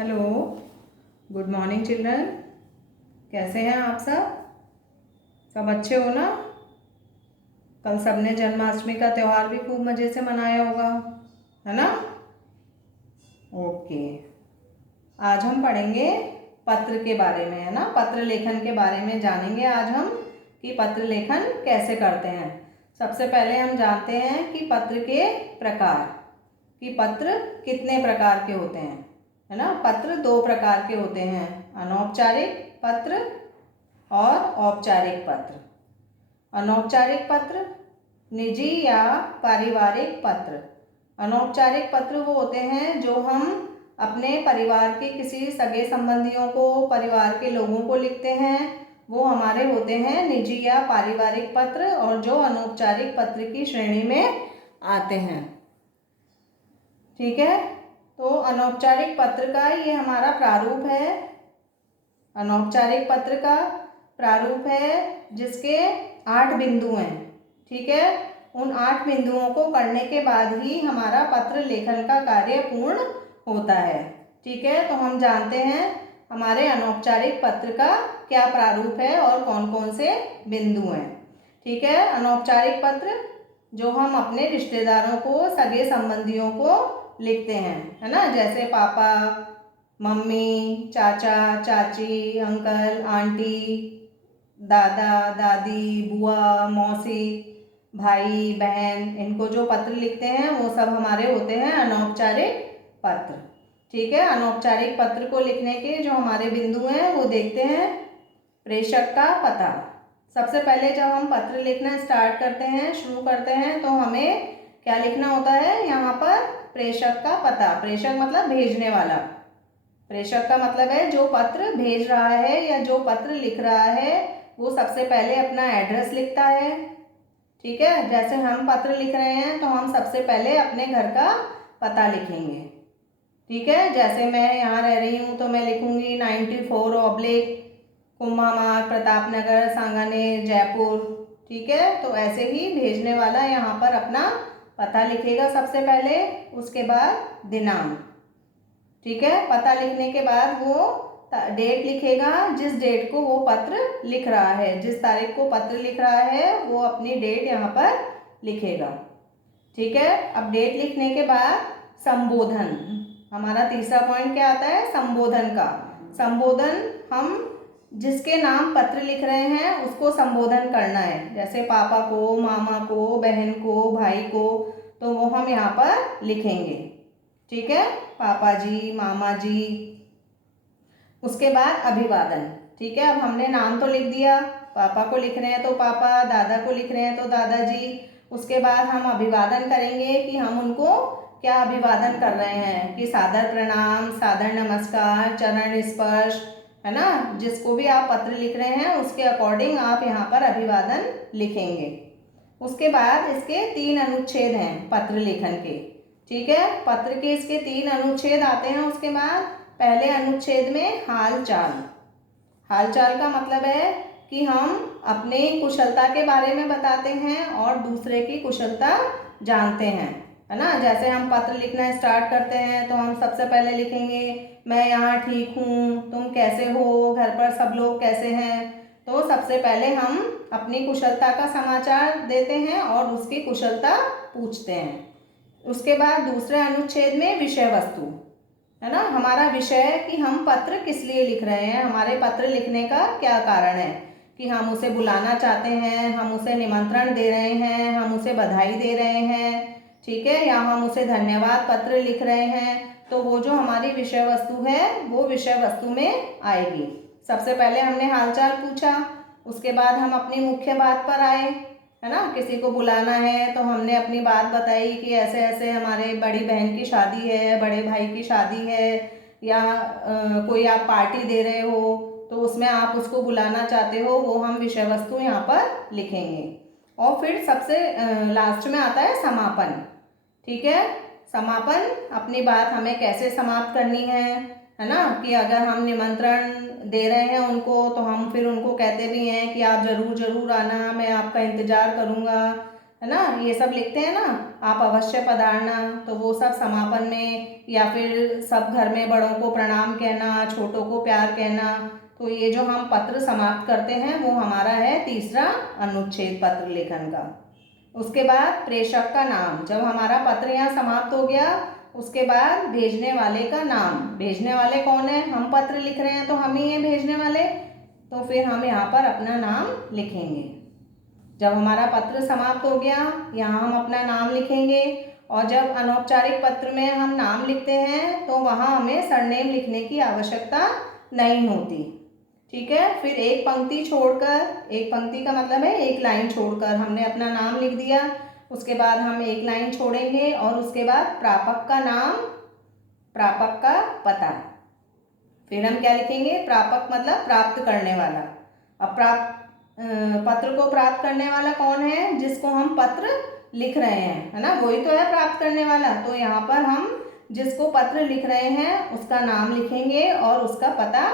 Hello, good morning children. कैसे हैं आप सब अच्छे हो ना। कल सबने जन्माष्टमी का त्यौहार भी खूब मज़े से मनाया होगा, है ना। ओके, आज हम पढ़ेंगे पत्र के बारे में, है ना। पत्र लेखन के बारे में जानेंगे आज हम कि पत्र लेखन कैसे करते हैं। सबसे पहले हम जानते हैं कि पत्र के प्रकार, कि पत्र कितने प्रकार के होते हैं, है ना। पत्र दो प्रकार के होते हैं, अनौपचारिक पत्र और औपचारिक पत्र। अनौपचारिक पत्र निजी या पारिवारिक पत्र। अनौपचारिक पत्र वो होते हैं जो हम अपने परिवार के किसी सगे संबंधियों को, परिवार के लोगों को लिखते हैं, वो हमारे होते हैं निजी या पारिवारिक पत्र, और जो अनौपचारिक पत्र की श्रेणी में आते हैं। ठीक है, तो अनौपचारिक पत्र का ये हमारा प्रारूप है। अनौपचारिक पत्र का प्रारूप है जिसके 8 बिंदु हैं। ठीक है, उन 8 बिंदुओं को करने के बाद ही हमारा पत्र लेखन का कार्य पूर्ण होता है। ठीक है, तो हम जानते हैं हमारे अनौपचारिक पत्र का क्या प्रारूप है और कौन कौन से बिंदु हैं। ठीक है, अनौपचारिक पत्र जो हम अपने रिश्तेदारों को, सगे संबंधियों को लिखते हैं, है ना। जैसे पापा, मम्मी, चाचा, चाची, अंकल, आंटी, दादा, दादी, बुआ, मौसी, भाई, बहन, इनको जो पत्र लिखते हैं वो सब हमारे होते हैं अनौपचारिक पत्र। ठीक है, अनौपचारिक पत्र को लिखने के जो हमारे बिंदु हैं वो देखते हैं। प्रेषक का पता। सबसे पहले जब हम पत्र लिखना स्टार्ट करते हैं, शुरू करते हैं, तो हमें क्या लिखना होता है यहाँ पर, प्रेषक का पता। प्रेषक मतलब भेजने वाला। प्रेषक का मतलब है जो पत्र भेज रहा है या जो पत्र लिख रहा है वो सबसे पहले अपना एड्रेस लिखता है। ठीक है, जैसे हम पत्र लिख रहे हैं तो हम सबसे पहले अपने घर का पता लिखेंगे। ठीक है, जैसे मैं यहाँ रह रही हूँ तो मैं लिखूँगी 94 कुम्भा मार्ग, प्रताप नगर, सांगानेर, जयपुर। ठीक है, तो ऐसे ही भेजने वाला यहाँ पर अपना पता लिखेगा सबसे पहले, उसके बाद दिनांक। ठीक है, पता लिखने के बाद वो डेट लिखेगा, जिस डेट को वो पत्र लिख रहा है, जिस तारीख को पत्र लिख रहा है वो अपनी डेट यहाँ पर लिखेगा। ठीक है, अब डेट लिखने के बाद संबोधन। हमारा तीसरा पॉइंट क्या आता है, संबोधन का। संबोधन, हम जिसके नाम पत्र लिख रहे हैं उसको संबोधन करना है। जैसे पापा को, मामा को, बहन को, भाई को, तो वो हम यहाँ पर लिखेंगे। ठीक है, पापा जी, मामा जी। उसके बाद अभिवादन। ठीक है, अब हमने नाम तो लिख दिया, पापा को लिख रहे हैं तो पापा, दादा को लिख रहे हैं तो दादाजी। उसके बाद हम अभिवादन करेंगे कि हम उनको क्या अभिवादन कर रहे हैं, कि सादर प्रणाम, सादर नमस्कार, चरण स्पर्श, है ना। जिसको भी आप पत्र लिख रहे हैं उसके अकॉर्डिंग आप यहाँ पर अभिवादन लिखेंगे। उसके बाद इसके 3 अनुच्छेद हैं पत्र लेखन के। ठीक है, पत्र के इसके 3 अनुच्छेद आते हैं। उसके बाद पहले अनुच्छेद में हाल चाल। हाल चाल का मतलब है कि हम अपने कुशलता के बारे में बताते हैं और दूसरे की कुशलता जानते हैं, है ना। जैसे हम पत्र लिखना स्टार्ट करते हैं तो हम सबसे पहले लिखेंगे, मैं यहाँ ठीक हूँ, तुम कैसे हो, घर पर सब लोग कैसे हैं। तो सबसे पहले हम अपनी कुशलता का समाचार देते हैं और उसकी कुशलता पूछते हैं। उसके बाद दूसरे अनुच्छेद में विषय वस्तु, है ना। हमारा विषय कि हम पत्र किस लिए लिख रहे हैं, हमारे पत्र लिखने का क्या कारण है, कि हम उसे बुलाना चाहते हैं, हम उसे निमंत्रण दे रहे हैं, हम उसे बधाई दे रहे हैं, ठीक है, या हम उसे धन्यवाद पत्र लिख रहे हैं। तो वो जो हमारी विषय वस्तु है वो विषय वस्तु में आएगी। सबसे पहले हमने हालचाल पूछा, उसके बाद हम अपनी मुख्य बात पर आए, है ना। किसी को बुलाना है तो हमने अपनी बात बताई कि ऐसे ऐसे हमारे बड़ी बहन की शादी है, बड़े भाई की शादी है, या कोई आप पार्टी दे रहे हो तो उसमें आप उसको बुलाना चाहते हो, वो हम विषय वस्तु यहाँ पर लिखेंगे। और फिर सबसे लास्ट में आता है समापन। ठीक है, समापन, अपनी बात हमें कैसे समाप्त करनी है ना। कि अगर हम निमंत्रण दे रहे हैं उनको तो हम फिर उनको कहते भी हैं कि आप ज़रूर ज़रूर आना, मैं आपका इंतज़ार करूँगा, है ना, ये सब लिखते हैं ना, आप अवश्य पधारना, तो वो सब समापन में, या फिर सब घर में बड़ों को प्रणाम कहना, छोटों को प्यार कहना। तो ये जो हम पत्र समाप्त करते हैं वो हमारा है तीसरा अनुच्छेद पत्र लेखन का। उसके बाद प्रेषक का नाम, जब हमारा पत्र यहाँ समाप्त हो गया उसके बाद भेजने वाले का नाम। भेजने वाले कौन है, हम पत्र लिख रहे हैं तो हम ही हैं भेजने वाले, तो फिर हम यहाँ पर अपना नाम लिखेंगे। जब हमारा पत्र समाप्त हो गया यहाँ हम अपना नाम लिखेंगे, और जब अनौपचारिक पत्र में हम नाम लिखते हैं तो वहाँ हमें सरनेम लिखने की आवश्यकता नहीं होती। ठीक है, फिर एक पंक्ति छोड़कर, एक पंक्ति का मतलब है एक लाइन छोड़कर हमने अपना नाम लिख दिया, उसके बाद हम एक लाइन छोड़ेंगे और उसके बाद प्रापक का नाम, प्रापक का पता। फिर हम क्या लिखेंगे, प्रापक मतलब प्राप्त करने वाला। अब पत्र को प्राप्त करने वाला कौन है, जिसको हम पत्र लिख रहे हैं, है ना, वही तो है प्राप्त करने वाला। तो यहाँ पर हम जिसको पत्र लिख रहे हैं उसका नाम लिखेंगे और उसका पता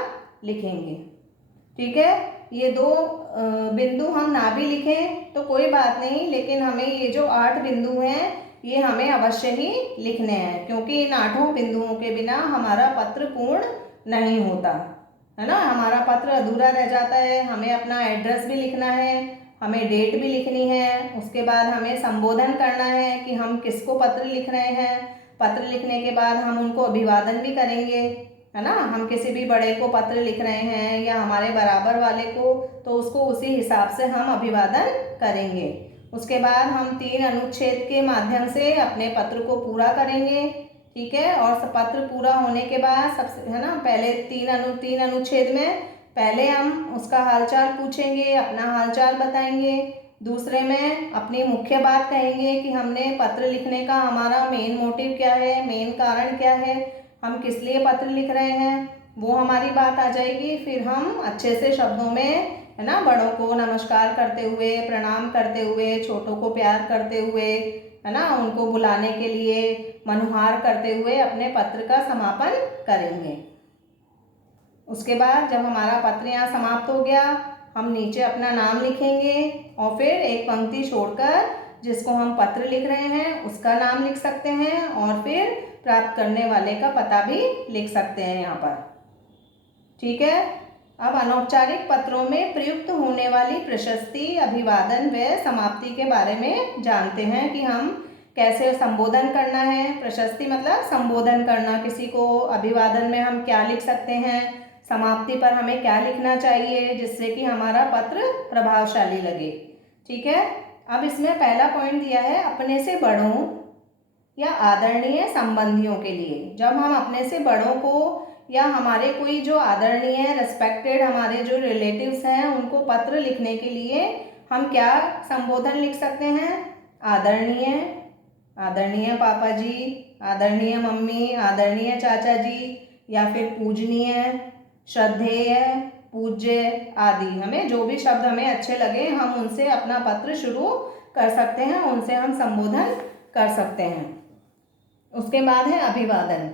लिखेंगे। ठीक है, ये दो बिंदु हम ना भी लिखें तो कोई बात नहीं, लेकिन हमें ये जो 8 बिंदु हैं ये हमें अवश्य ही लिखने हैं, क्योंकि इन 8 बिंदुओं के बिना हमारा पत्र पूर्ण नहीं होता, है ना, हमारा पत्र अधूरा रह जाता है। हमें अपना एड्रेस भी लिखना है, हमें डेट भी लिखनी है, उसके बाद हमें संबोधन करना है कि हम किसको पत्र लिख रहे हैं। पत्र लिखने के बाद हम उनको अभिवादन भी करेंगे, है ना, हम किसी भी बड़े को पत्र लिख रहे हैं या हमारे बराबर वाले को, तो उसको उसी हिसाब से हम अभिवादन करेंगे। उसके बाद हम 3 अनुच्छेद के माध्यम से अपने पत्र को पूरा करेंगे। ठीक है, और पत्र पूरा होने के बाद सबसे, है ना, पहले 3 अनुच्छेद में पहले हम उसका हालचाल पूछेंगे, अपना हालचाल बताएंगे। दूसरे में अपनी मुख्य बात कहेंगे कि हमने पत्र लिखने का हमारा मेन मोटिव क्या है, मेन कारण क्या है, हम किस लिए पत्र लिख रहे हैं, वो हमारी बात आ जाएगी। फिर हम अच्छे से शब्दों में, है ना, बड़ों को नमस्कार करते हुए, प्रणाम करते हुए, छोटों को प्यार करते हुए, है ना, उनको बुलाने के लिए मनुहार करते हुए अपने पत्र का समापन करेंगे। उसके बाद जब हमारा पत्र यहाँ समाप्त हो गया हम नीचे अपना नाम लिखेंगे और फिर एक पंक्ति छोड़कर जिसको हम पत्र लिख रहे हैं उसका नाम लिख सकते हैं, और फिर प्राप्त करने वाले का पता भी लिख सकते हैं यहाँ पर। ठीक है, अब अनौपचारिक पत्रों में प्रयुक्त होने वाली प्रशस्ति, अभिवादन व समाप्ति के बारे में जानते हैं कि हम कैसे संबोधन करना है। प्रशस्ति मतलब संबोधन करना किसी को, अभिवादन में हम क्या लिख सकते हैं, समाप्ति पर हमें क्या लिखना चाहिए जिससे कि हमारा पत्र प्रभावशाली लगे। ठीक है, अब इसमें पहला पॉइंट दिया है अपने से बड़ों या आदरणीय संबंधियों के लिए। जब हम अपने से बड़ों को या हमारे कोई जो आदरणीय रेस्पेक्टेड हमारे जो रिलेटिव्स हैं उनको पत्र लिखने के लिए हम क्या संबोधन लिख सकते हैं, आदरणीय, आदरणीय पापा जी, आदरणीय मम्मी, आदरणीय चाचा जी, या फिर पूजनीय, श्रद्धेय, पूज्य आदि। हमें जो भी शब्द हमें अच्छे लगे हम उनसे अपना पत्र शुरू कर सकते हैं, उनसे हम संबोधन कर सकते हैं। उसके बाद है अभिवादन,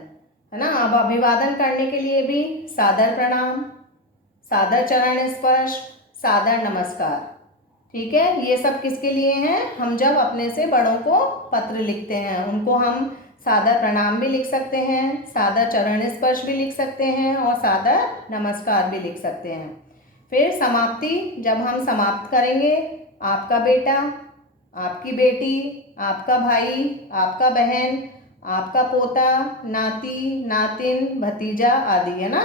है ना। अब अभिवादन करने के लिए भी सादर प्रणाम, सादर चरण स्पर्श, सादर नमस्कार। ठीक है, ये सब किसके लिए हैं, हम जब अपने से बड़ों को पत्र लिखते हैं उनको हम सादर प्रणाम भी लिख सकते हैं, सादर चरण स्पर्श भी लिख सकते हैं और सादर नमस्कार भी लिख सकते हैं। फिर समाप्ति, जब हम समाप्त करेंगे, आपका बेटा, आपकी बेटी, आपका भाई, आपका बहन, आपका पोता, नाती, नातिन, भतीजा आदि, है ना।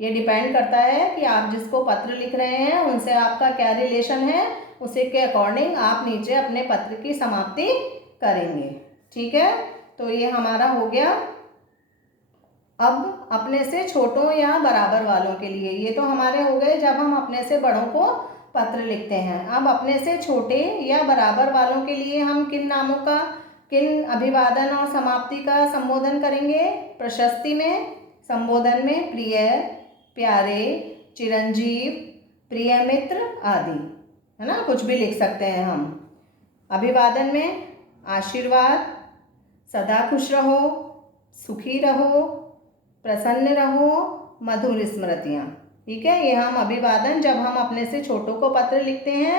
ये डिपेंड करता है कि आप जिसको पत्र लिख रहे हैं उनसे आपका क्या रिलेशन है, उसी के अकॉर्डिंग आप नीचे अपने पत्र की समाप्ति करेंगे। ठीक है, तो ये हमारा हो गया। अब अपने से छोटों या बराबर वालों के लिए, ये तो हमारे हो गए जब हम अपने से बड़ों को पत्र लिखते हैं। अब अपने से छोटे या बराबर वालों के लिए हम किन नामों का, किन अभिवादन और समाप्ति का संबोधन करेंगे। प्रशस्ति में, संबोधन में प्रिय, प्यारे, चिरंजीव, प्रिय मित्र आदि, है ना, कुछ भी लिख सकते हैं हम। अभिवादन में आशीर्वाद, सदा खुश रहो, सुखी रहो, प्रसन्न रहो, मधुर स्मृतियाँ। ठीक है, ये हम अभिवादन जब हम अपने से छोटों को पत्र लिखते हैं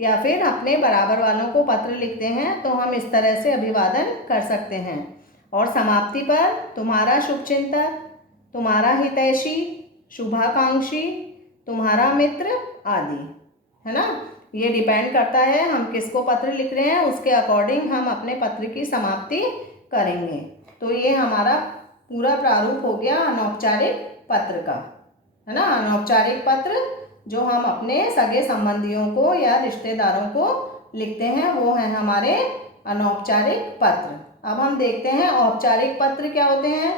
या फिर अपने बराबर वालों को पत्र लिखते हैं तो हम इस तरह से अभिवादन कर सकते हैं। और समाप्ति पर तुम्हारा शुभचिंतक, तुम्हारा हितैषी, शुभाकांक्षी, तुम्हारा मित्र आदि, है ना। ये डिपेंड करता है हम किसको पत्र लिख रहे हैं, उसके अकॉर्डिंग हम अपने पत्र की समाप्ति करेंगे। तो ये हमारा पूरा प्रारूप हो गया अनौपचारिक पत्र का, है ना। अनौपचारिक पत्र जो हम अपने सगे संबंधियों को या रिश्तेदारों को लिखते हैं वो है हमारे अनौपचारिक पत्र। अब हम देखते हैं औपचारिक पत्र क्या होते हैं।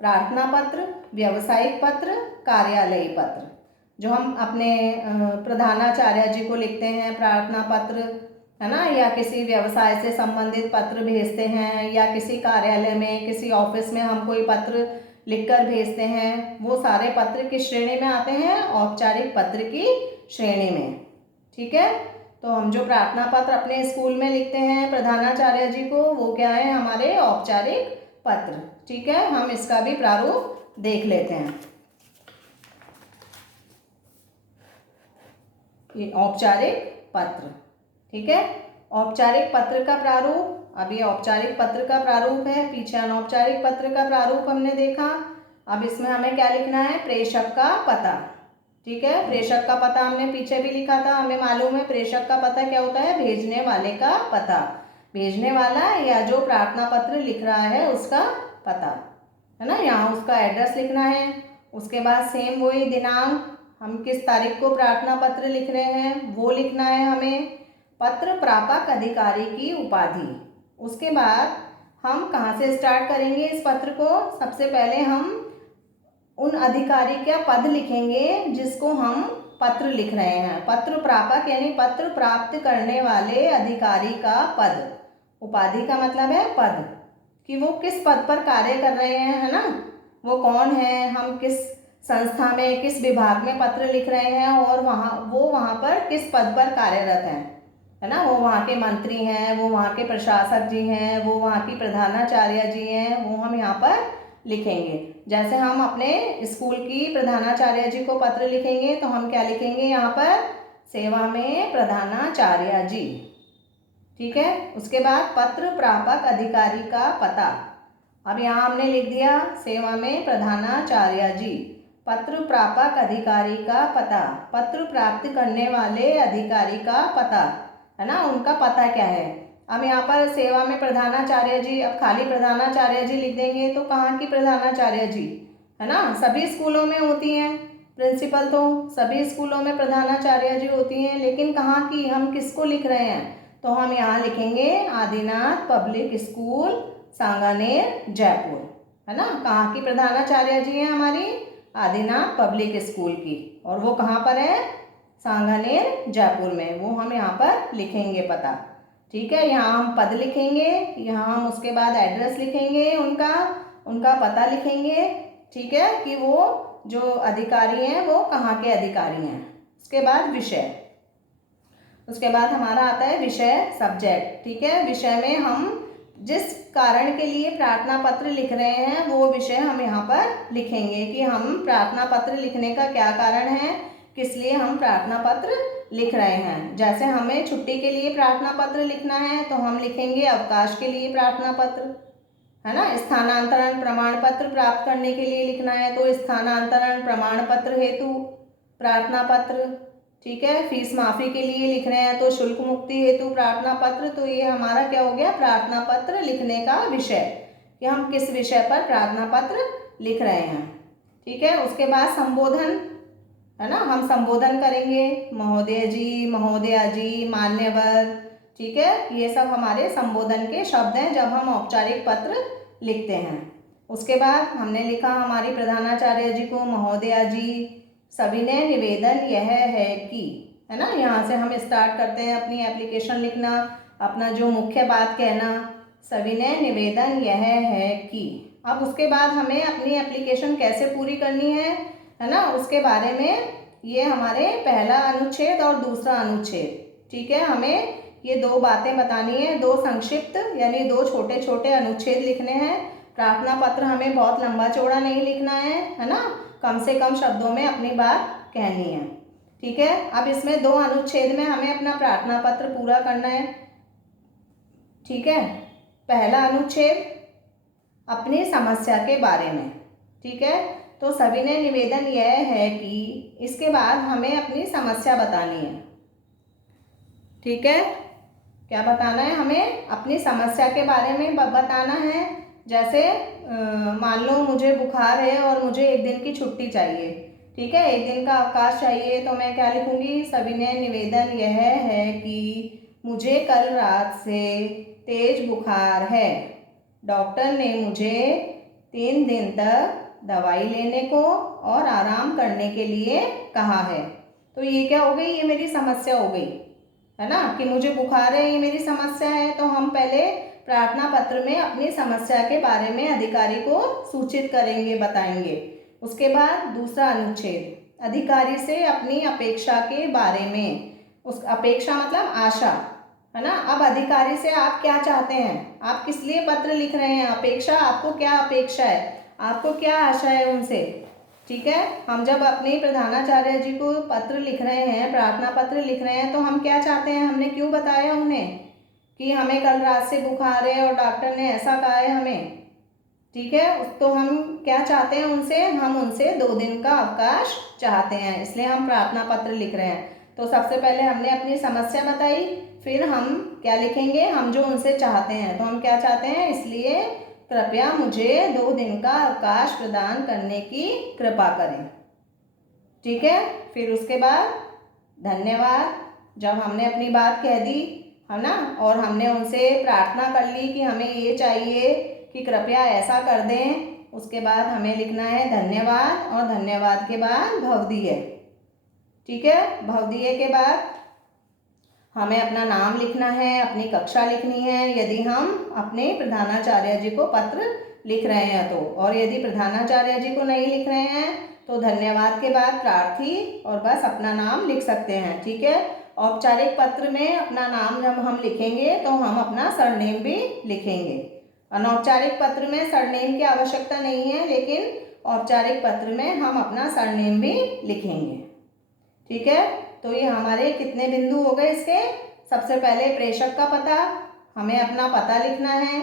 प्रार्थना पत्र, व्यावसायिक पत्र, कार्यालयी पत्र। जो हम अपने प्रधानाचार्य जी को लिखते हैं प्रार्थना पत्र, है ना, या किसी व्यवसाय से संबंधित पत्र भेजते हैं, या किसी कार्यालय में किसी ऑफिस में हम कोई पत्र लिखकर भेजते हैं, वो सारे पत्र किस श्रेणी में आते हैं, औपचारिक पत्र की श्रेणी में। ठीक है, तो हम जो प्रार्थना पत्र अपने स्कूल में लिखते हैं प्रधानाचार्य जी को, वो क्या है, हमारे औपचारिक पत्र। ठीक है, हम इसका भी प्रारूप देख लेते हैं। ये औपचारिक पत्र, ठीक है। औपचारिक पत्र का प्रारूप, अभी औपचारिक पत्र का प्रारूप है, पीछे अनौपचारिक पत्र का प्रारूप हमने देखा। अब इसमें हमें क्या लिखना है, प्रेषक का पता। ठीक है, प्रेषक का पता हमने पीछे भी लिखा था, हमें मालूम है प्रेषक का पता क्या होता है, भेजने वाले का पता। भेजने वाला या जो प्रार्थना पत्र लिख रहा है उसका पता, है ना, यहाँ उसका एड्रेस लिखना है। उसके बाद सेम वही दिनांक, हम किस तारीख को प्रार्थना पत्र लिख रहे हैं वो लिखना है हमें। पत्र प्रापक अधिकारी की उपाधि। उसके बाद हम कहाँ से स्टार्ट करेंगे इस पत्र को, सबसे पहले हम उन अधिकारी का पद लिखेंगे जिसको हम पत्र लिख रहे हैं। पत्र प्रापक यानी पत्र प्राप्त करने वाले अधिकारी का पद। उपाधि का मतलब है पद, कि वो किस पद पर कार्य कर रहे हैं, है ना, वो कौन है, हम किस संस्था में किस विभाग में पत्र लिख रहे हैं और वहाँ पर किस पद पर कार्यरत हैं, है ना। वो वहाँ के मंत्री हैं, वो वहाँ के प्रशासक जी हैं, वो वहाँ की प्रधानाचार्य जी हैं, वो हम यहाँ पर लिखेंगे। जैसे हम अपने स्कूल की प्रधानाचार्य जी को पत्र लिखेंगे तो हम क्या लिखेंगे यहाँ पर, सेवा में प्रधानाचार्य जी। ठीक है, उसके बाद पत्र प्रापक अधिकारी का पता। अब यहाँ हमने लिख दिया सेवा में प्रधानाचार्य जी, पत्र प्रापक अधिकारी का पता, पत्र प्राप्त करने वाले अधिकारी का पता, है ना, उनका पता क्या है। अब यहाँ पर सेवा में प्रधानाचार्य जी, अब खाली प्रधानाचार्य जी लिख देंगे तो कहाँ की प्रधानाचार्य जी, है ना, सभी स्कूलों में होती हैं प्रिंसिपल, तो सभी स्कूलों में प्रधानाचार्य जी होती हैं, लेकिन कहाँ की, हम किसको लिख रहे हैं, तो हम यहाँ लिखेंगे आदिनाथ पब्लिक स्कूल सांगानेर जयपुर, है ना। कहाँ की प्रधानाचार्य जी हैं हमारी, आदिनाथ पब्लिक स्कूल की, और वो कहाँ पर है, सांगानेर जयपुर में, वो हम यहाँ पर लिखेंगे पता। ठीक है, यहाँ हम पद लिखेंगे, यहाँ हम उसके बाद एड्रेस लिखेंगे, उनका पता लिखेंगे। ठीक है, कि वो जो अधिकारी हैं वो कहाँ के अधिकारी हैं। उसके बाद विषय, उसके बाद हमारा आता है विषय, सब्जेक्ट। ठीक है, विषय में हम जिस कारण के लिए प्रार्थना पत्र लिख रहे हैं वो विषय हम यहाँ पर लिखेंगे, कि हम प्रार्थना पत्र लिखने का क्या कारण है, किस लिए हम प्रार्थना पत्र लिख रहे हैं। जैसे हमें छुट्टी के लिए प्रार्थना पत्र लिखना है तो हम लिखेंगे अवकाश के लिए प्रार्थना पत्र, है ना। स्थानांतरण प्रमाण पत्र प्राप्त करने के लिए लिखना है तो स्थानांतरण प्रमाण पत्र हेतु प्रार्थना पत्र। ठीक है, फीस माफ़ी के लिए लिख रहे हैं तो शुल्क मुक्ति हेतु प्रार्थना पत्र। तो ये हमारा क्या हो गया, प्रार्थना पत्र लिखने का विषय, कि हम किस विषय पर प्रार्थना पत्र लिख रहे हैं। ठीक है, उसके बाद संबोधन, है ना, हम संबोधन करेंगे, महोदय जी, महोदया जी, मान्यवर। ठीक है, ये सब हमारे संबोधन के शब्द हैं जब हम औपचारिक पत्र लिखते हैं। उसके बाद हमने लिखा हमारी प्रधानाचार्य जी को, महोदया जी, सविनय निवेदन यह है कि, है ना, यहाँ से हम स्टार्ट करते हैं अपनी एप्लीकेशन लिखना, अपना जो मुख्य बात कहना, सविनय निवेदन यह है कि। अब उसके बाद हमें अपनी एप्लीकेशन कैसे पूरी करनी है ना, उसके बारे में ये हमारे पहला अनुच्छेद और दूसरा अनुच्छेद। ठीक है, हमें ये दो बातें बतानी है, दो संक्षिप्त यानी दो छोटे छोटे अनुच्छेद लिखने हैं। प्रार्थना पत्र हमें बहुत लंबा चौड़ा नहीं लिखना है ना, कम से कम शब्दों में अपनी बात कहनी है। ठीक है। अब इसमें 2 अनुच्छेद में हमें अपना प्रार्थना पत्र पूरा करना है। ठीक है। पहला अनुच्छेद अपनी समस्या के बारे में। ठीक है। तो सविनय निवेदन यह है कि इसके बाद हमें अपनी समस्या बतानी है। ठीक है। क्या बताना है? हमें अपनी समस्या के बारे में बताना है। जैसे मान लो मुझे बुखार है और मुझे 1 दिन की छुट्टी चाहिए। ठीक है, 1 दिन का अवकाश चाहिए। तो मैं क्या लिखूंगी? सविनय निवेदन यह है कि मुझे कल रात से तेज बुखार है। डॉक्टर ने मुझे 3 दिन तक दवाई लेने को और आराम करने के लिए कहा है। तो ये क्या हो गई? ये मेरी समस्या हो गई, है ना, कि मुझे बुखार है, ये मेरी समस्या है। तो हम पहले प्रार्थना पत्र में अपनी समस्या के बारे में अधिकारी को सूचित करेंगे, बताएंगे। उसके बाद दूसरा अनुच्छेद, अधिकारी से अपनी अपेक्षा के बारे में। उस अपेक्षा मतलब आशा, है ना। अब अधिकारी से आप क्या चाहते हैं, आप किस लिए पत्र लिख रहे हैं, अपेक्षा, आपको क्या अपेक्षा है, आपको क्या आशा है उनसे। ठीक है। हम जब अपने प्रधानाचार्य जी को पत्र लिख रहे हैं, प्रार्थना पत्र लिख रहे हैं, तो हम क्या चाहते हैं, हमने क्यों बताया उन्हें कि हमें कल रात से बुखार है और डॉक्टर ने ऐसा कहा है हमें। ठीक है। तो हम क्या चाहते हैं उनसे? हम उनसे 2 दिन का अवकाश चाहते हैं, इसलिए हम प्रार्थना पत्र लिख रहे हैं। तो सबसे पहले हमने अपनी समस्या बताई, फिर हम क्या लिखेंगे? हम जो उनसे चाहते हैं। तो हम क्या चाहते हैं? इसलिए कृपया मुझे 2 दिन का अवकाश प्रदान करने की कृपा करें। ठीक है। फिर उसके बाद धन्यवाद। जब हमने अपनी बात कह दी, है ना, और हमने उनसे प्रार्थना कर ली कि हमें ये चाहिए कि कृपया ऐसा कर दें, उसके बाद हमें लिखना है धन्यवाद, और धन्यवाद के बाद भवदीय। ठीक है। भवदीय के बाद हमें अपना नाम लिखना है, अपनी कक्षा लिखनी है, यदि हम अपने प्रधानाचार्य जी को पत्र लिख रहे हैं तो। और यदि प्रधानाचार्य जी को नहीं लिख रहे हैं तो धन्यवाद के बाद प्रार्थी और बस अपना नाम लिख सकते हैं। ठीक है। औपचारिक पत्र में अपना नाम जब हम लिखेंगे तो हम अपना सरनेम भी लिखेंगे। अनौपचारिक पत्र में सरनेम की आवश्यकता नहीं है, लेकिन औपचारिक पत्र में हम अपना सरनेम भी लिखेंगे। ठीक है। तो ये हमारे कितने बिंदु हो गए इसके? सबसे पहले प्रेषक का पता, हमें अपना पता लिखना है,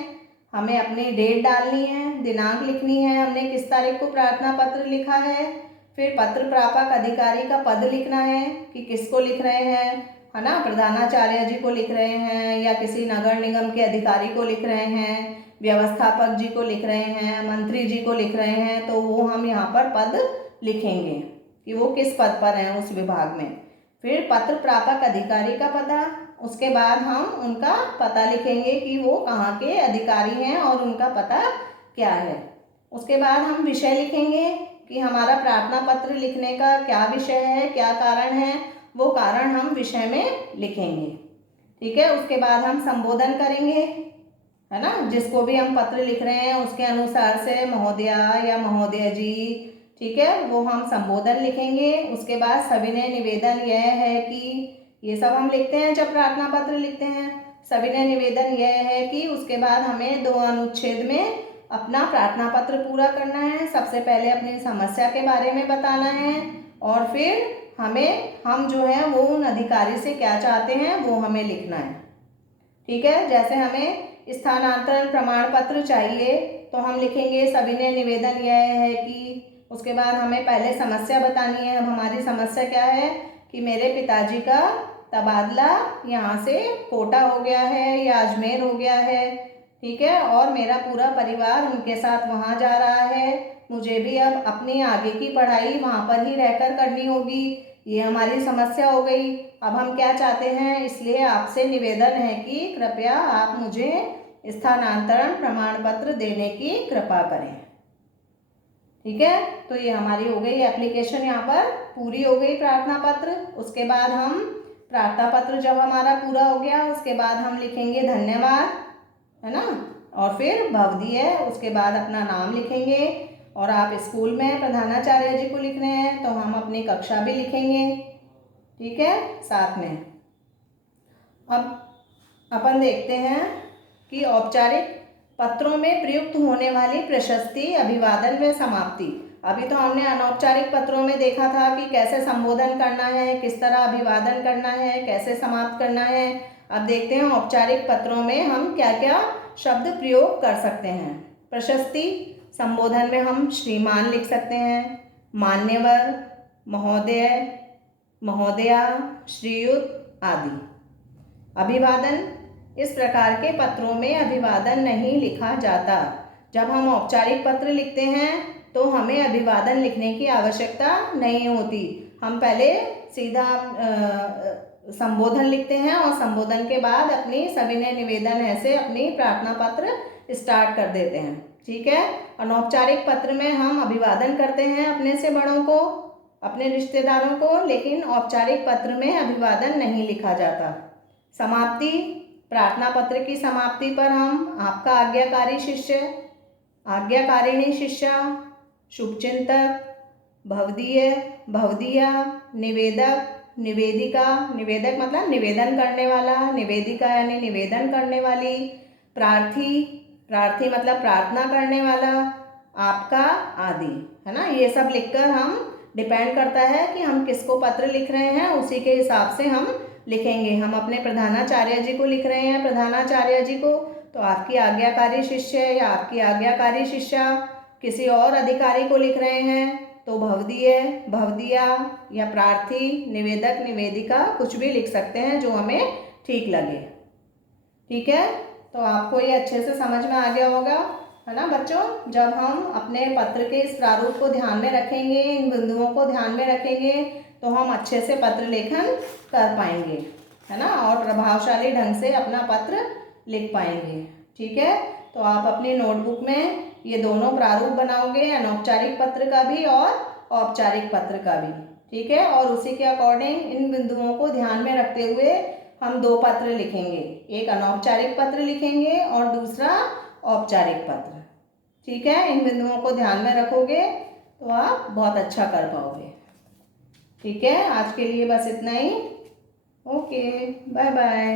हमें अपनी डेट डालनी है, दिनांक लिखनी है, हमने किस तारीख को प्रार्थना पत्र लिखा है। फिर पत्र प्रापक अधिकारी का पद लिखना है कि किसको लिख रहे हैं, है ना, प्रधानाचार्य जी को लिख रहे हैं या किसी नगर निगम के अधिकारी को लिख रहे हैं, व्यवस्थापक जी को लिख रहे हैं, मंत्री जी को लिख रहे हैं। तो वो हम यहाँ पर पद लिखेंगे कि वो किस पद पर हैं उस विभाग में। फिर पत्र प्रापक अधिकारी का पता, उसके बाद हम उनका पता लिखेंगे कि वो कहाँ के अधिकारी हैं और उनका पता क्या है। उसके बाद हम विषय लिखेंगे कि हमारा प्रार्थना पत्र लिखने का क्या विषय है, क्या कारण है, वो कारण हम विषय में लिखेंगे। ठीक है। उसके बाद हम संबोधन करेंगे, है ना, जिसको भी हम पत्र लिख रहे हैं उसके अनुसार से महोदया या महोदय जी। ठीक है, वो हम संबोधन लिखेंगे। उसके बाद सविनय निवेदन यह है कि, ये सब हम लिखते हैं जब प्रार्थना पत्र लिखते हैं। सविनय निवेदन यह है कि उसके बाद हमें 2 अनुच्छेद में अपना प्रार्थना पत्र पूरा करना है। सबसे पहले अपनी समस्या के बारे में बताना है और फिर हम जो है वो उन अधिकारी से क्या चाहते हैं वो हमें लिखना है। ठीक है। जैसे हमें स्थानांतरण प्रमाण पत्र चाहिए तो हम लिखेंगे सविनय निवेदन यह है कि, उसके बाद हमें पहले समस्या बतानी है। अब हमारी समस्या क्या है कि मेरे पिताजी का तबादला यहाँ से कोटा हो गया है या अजमेर हो गया है। ठीक है। और मेरा पूरा परिवार उनके साथ वहाँ जा रहा है, मुझे भी अब अपनी आगे की पढ़ाई वहाँ पर ही रहकर करनी होगी। ये हमारी समस्या हो गई। अब हम क्या चाहते हैं, इसलिए आपसे निवेदन है कि कृपया आप मुझे स्थानांतरण प्रमाण पत्र देने की कृपा करें। ठीक है। तो ये हमारी हो गई एप्लीकेशन, यहाँ पर पूरी हो गई प्रार्थना पत्र। उसके बाद हम प्रार्थना पत्र जब हमारा पूरा हो गया उसके बाद हम लिखेंगे धन्यवाद, है ना, और फिर भवदीय, उसके बाद अपना नाम लिखेंगे। और आप स्कूल में प्रधानाचार्य जी को लिख रहे हैं तो हम अपनी कक्षा भी लिखेंगे। ठीक है, साथ में। अब अपन देखते हैं कि औपचारिक पत्रों में प्रयुक्त होने वाली प्रशस्ति, अभिवादन व समाप्ति। अभी तो हमने अनौपचारिक पत्रों में देखा था कि कैसे संबोधन करना है, किस तरह अभिवादन करना है, कैसे समाप्त करना है। अब देखते हैं औपचारिक पत्रों में हम क्या क्या शब्द प्रयोग कर सकते हैं। प्रशस्ति, संबोधन में हम श्रीमान लिख सकते हैं, मान्यवर, महोदय, महोदया, श्रीयुत आदि। अभिवादन, इस प्रकार के पत्रों में अभिवादन नहीं लिखा जाता। जब हम औपचारिक पत्र लिखते हैं तो हमें अभिवादन लिखने की आवश्यकता नहीं होती। हम पहले सीधा संबोधन लिखते हैं और संबोधन के बाद अपनी सविनय निवेदन है से अपनी प्रार्थना पत्र स्टार्ट कर देते हैं। ठीक है। अनौपचारिक पत्र में हम अभिवादन करते हैं अपने से बड़ों को, अपने रिश्तेदारों को, लेकिन औपचारिक पत्र में अभिवादन नहीं लिखा जाता। समाप्ति, प्रार्थना पत्र की समाप्ति पर हम आपका आज्ञाकारी शिष्य, आज्ञाकारिणी शिष्या, शुभचिंतक, भवदीय, भवदिया, निवेदक, निवेदिका, निवेदक मतलब निवेदन करने वाला, निवेदिका यानी निवेदन करने वाली, प्रार्थी, प्रार्थी मतलब प्रार्थना करने वाला, आपका आदि, है ना। ये सब लिखकर हम, डिपेंड करता है कि हम किसको पत्र लिख रहे हैं, उसी के हिसाब से हम लिखेंगे। हम अपने प्रधानाचार्य जी को लिख रहे हैं, प्रधानाचार्य जी को, तो आपकी आज्ञाकारी शिष्य या आपकी आज्ञाकारी शिष्या। किसी और अधिकारी को लिख रहे हैं तो भवदीय, भवदिया या प्रार्थी, निवेदक, निवेदिका कुछ भी लिख सकते हैं जो हमें ठीक लगे। ठीक है। तो आपको ये अच्छे से समझ में आ गया होगा, है ना बच्चों। जब हम अपने पत्र के इस प्रारूप को ध्यान में रखेंगे, इन बिंदुओं को ध्यान में रखेंगे, तो हम अच्छे से पत्र लेखन कर पाएंगे, है ना, और प्रभावशाली ढंग से अपना पत्र लिख पाएंगे। ठीक है। तो आप अपनी नोटबुक में ये दोनों प्रारूप बनाओगे, अनौपचारिक पत्र का भी और औपचारिक पत्र का भी। ठीक है। और उसी के अकॉर्डिंग इन बिंदुओं को ध्यान में रखते हुए हम दो पत्र लिखेंगे, एक अनौपचारिक पत्र लिखेंगे और दूसरा औपचारिक पत्र। ठीक है। इन बिंदुओं को ध्यान में रखोगे तो आप बहुत अच्छा कर पाओगे। ठीक है। आज के लिए बस इतना ही। Okay, bye bye.